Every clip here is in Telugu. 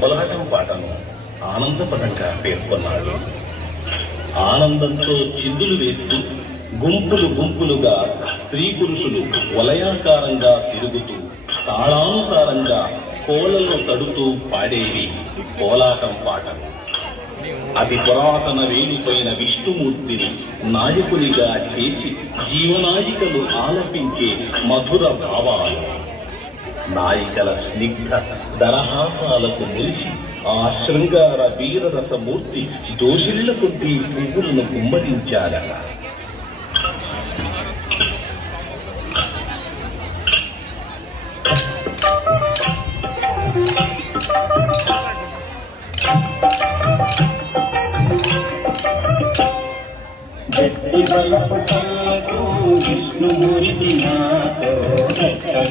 కోలాటం పాటను ఆనందపదంగా పేర్కొన్నాడు. ఆనందంతో చిందులు వేస్తూ గుంపులు గుంపులుగా స్త్రీ పురుషులు వలయాకారంగా తిరుగుతూ తాళానుసారంగా కోలలను తడుతూ పాడేది కోలాటం పాట. అతి పురాతన వేలిపోయిన విష్ణుమూర్తిని నాయకునిగా చేసి జీవనాయికలు ఆలపించే మధుర భావాలు. నాయికల స్నిగ్ధ దరహాసాలకు మురిసి ఆ శృంగార వీరరసమూర్తి దోషిళ్ల కొద్దీ పువ్వులను కుమ్మరించాడ. విష్ణుమూర్తి నాతో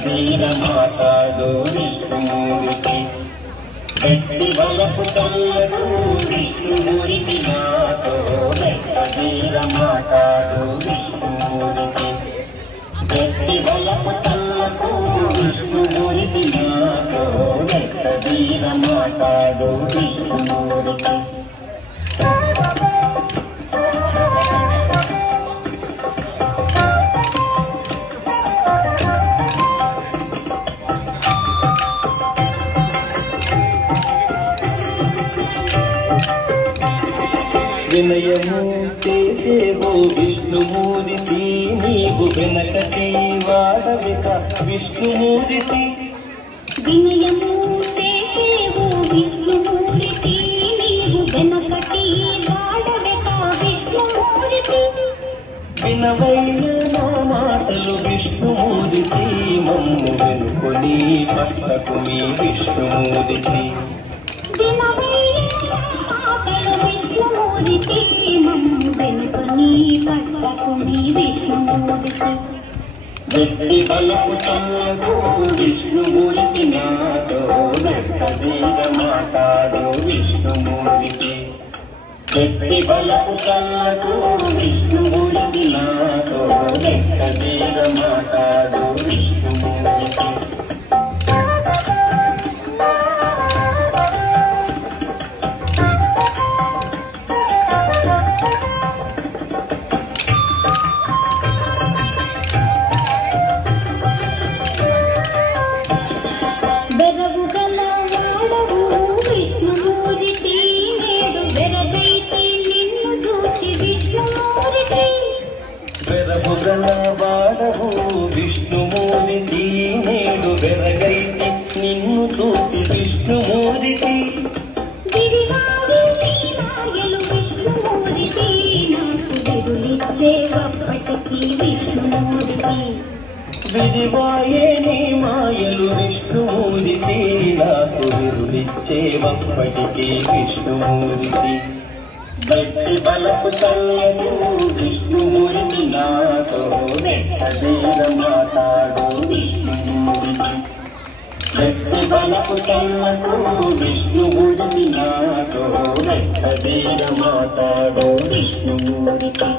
వీర మాతాడు విష్ణుమూర్తి గట్టి వలపు తల్లకు విష్ణుమూర్తి నాతో వీర మాతాడు విష్ణుమూర్తి గట్టి వలపు తల్లకు విష్ణుమూర్తి నాతో వీర మాతాడు విష్ణుమూర్తి వినయము చేసేవో విష్ణుమూర్తి నీవు వెనకటి వాడవిక విష్ణుమూర్తి వినయము చేసేవో విష్ణుమూర్తి నీవు వెనకటి వాడవిక విష్ణుమూర్తి వినవైన నా మాటలు విష్ణుమూర్తి మమ్ము వెనుకొని పట్టకు మీ విష్ణుమూర్తి వ్యక్తి బలపు తల్లకు విష్ణుమూర్తి నాతో వీర మాతాడు విష్ణుమూర్తి వ్యక్తి బలపు తల్లకు విష్ణుమూర్తి నాతో వీర మాతాడు విష్ణుమూర్తి వాడవు విష్ణుమూర్తి నేడు వెరగైతి నిన్ను చూసి విష్ణుమూర్తి విరివాయే నీ మాయలు విష్ణుమూర్తి నాకు విరులిచ్చేవప్పటికీ విష్ణుమూర్తి గట్టి బలపు తల్లకు విష్ణుమూర్తి నాతో వీర మాతాడు విష్ణుమూర్తి గట్టి బలపు తల్లకు విష్ణుమూర్తి నాతో వీర మాతాడు విష్ణుమూర్తి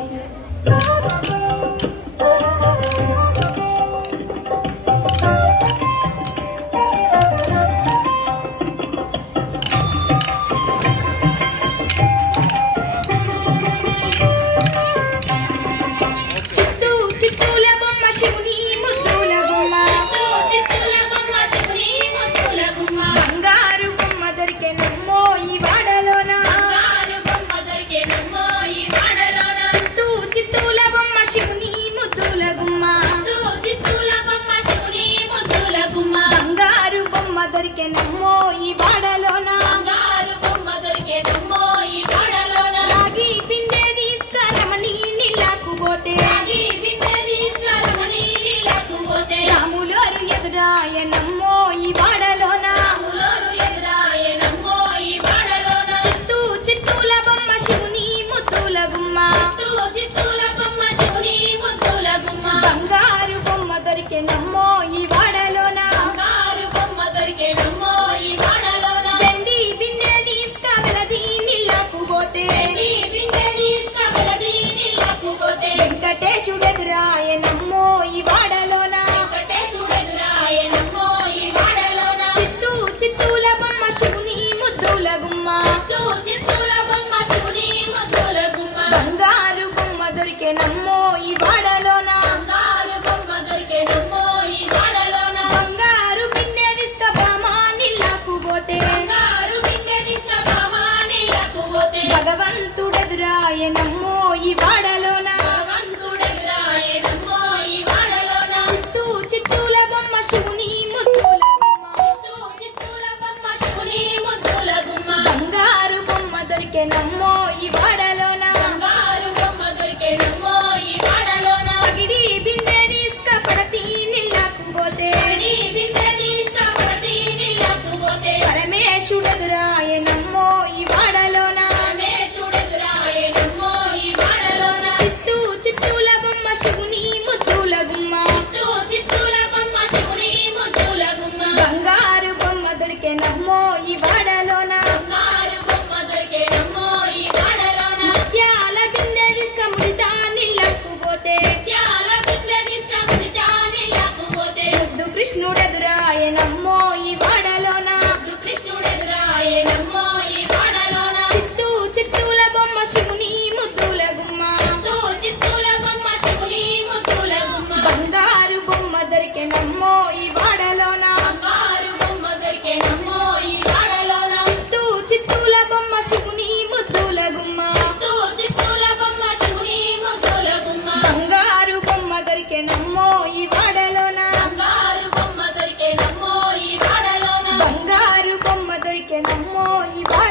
దొరికెనమ్మో ఈ వాడలోన రాగి పిండే తీసుకురమని నీళ్ళకు పోతే రాములోరు ఎదురాయనమ్మో ఈ వాడలోన చిత్తూ చిత్తూల బొమ్మ శివుని ముద్దుల గుమ్మ బంగారు బొమ్మ దొరికెనమ్మో ఈ వాడలోన వెండి బిందె దొరికెనమ్మో ఈ వాడలోన